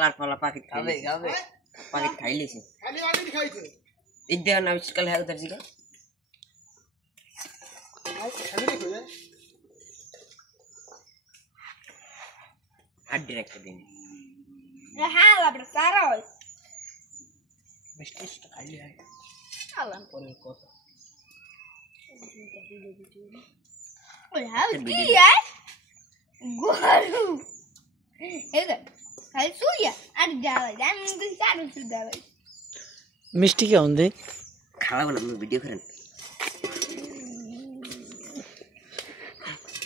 তার ফলা পাখি খাবে খাবে পাখি খাইলেছে খালি পাখি খাইছে এই দেখ না আজকাল হ্যাঁ উধর জিগা খালি দেখো রে হাত ডাইরেক্ট দিন হ্যাঁ লাবড়া সারা হয় মিষ্টি খাইলে হয় আলাম পরে কথা ওই হ্যাঁ কি यार গরু এই দেখ খালি সুইয়া আর যাওয়া যায় আমি চারু সুদা ভাই মিষ্টি কেমন দে খাওয়াবো না আমি ভিডিও করেন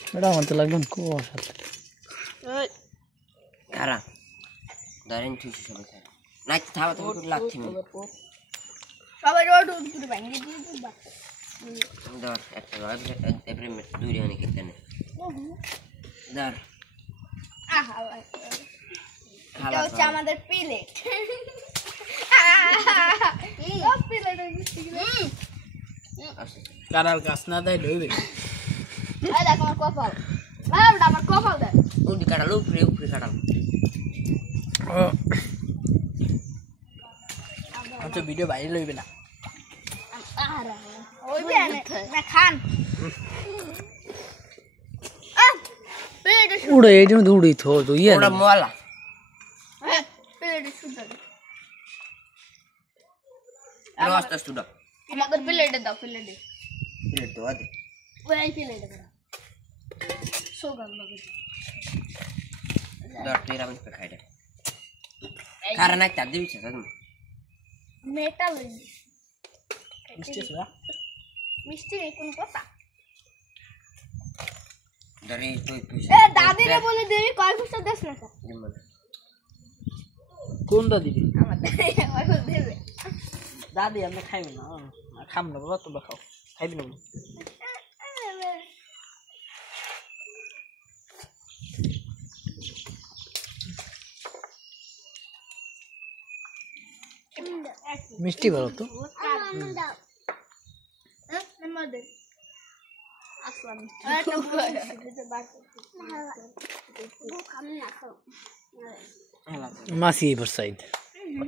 এটা আমার তো লাগবে খুব অসাধারণ কারা ধরেন ঠিকই সবাই খায় না খাওয়া তো লাগছে না সবাই রোড উঠে ভাঙিয়ে দিয়ে দিবা ধর একটা রয় এবারে দুই রে অনেক কেন ধর আহা এটা হচ্ছে আমাদের প্লেট সব প্লেট কারার গাছ না দেয় লইবে এই দেখ আমার কপাল আমার কপাল দেখ উনি কাটালো উপরে কাটালো আচ্ছা ভিডিও বাইরে লইবে না ওই না খান উড়ে এই জন্য উড়ি থো তো ইয়ে ওটা মোয়ালা প্লেট সুদা রাস্তা স্টুডা আমাদের প্লেটে দাও প্লেটে প্লেট তো আছে ওই প্লেটে দাও সোগান লাগে ধর তেরা আমি পে খাইটা কারণ একটা দিবি তো মেটাল মিষ্টি আছে মিষ্টি কোন কথা ধরে তুই এ দাদিরে বলে দিবি কয় পয়সা দেস না কোন দাদি আমার দাদি দেবে দাদি আমরা খাইব না খাম না বাবা তোমরা খাও খাইবি না মিষ্টি ভালো তো মাসি এবার সাইড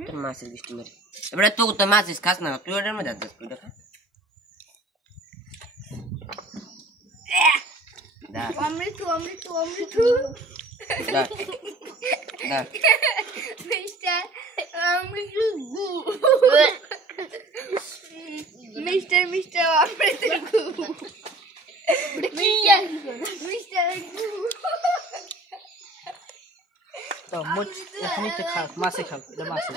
তোর মাছের বৃষ্টি মেরে এবারে তো তো মাছ খাস না তুই ওটার মধ্যে যাস তুই দেখা অমৃত মিস্টার অমৃত মিস্টার অমৃত মিস্টার তো মুচ এখনিতে খা মাছে খা এটা মাছে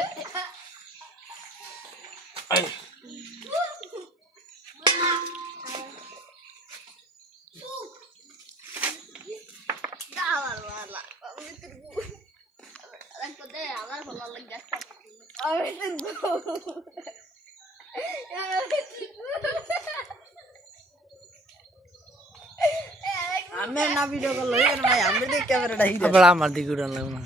আমি না ভিডিও কল লই না ভাই আমি দেখ ক্যামেরাটা হিরে আবার আমার দিকে উড়ান লাগবে না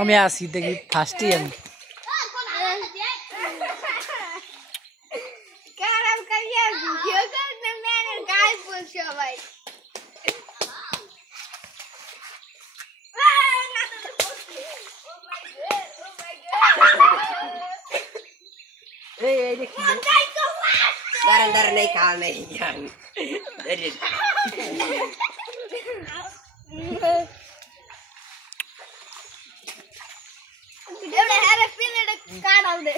আমি আসি দেখি ফার্স্টই আমি কারাম কাইয়া ভিডিও করতে মেরে গায়ে বলছো ভাই এই দেখি dar नहीं खा नहीं जान एवढे हॅरे पिलेट काढाव दे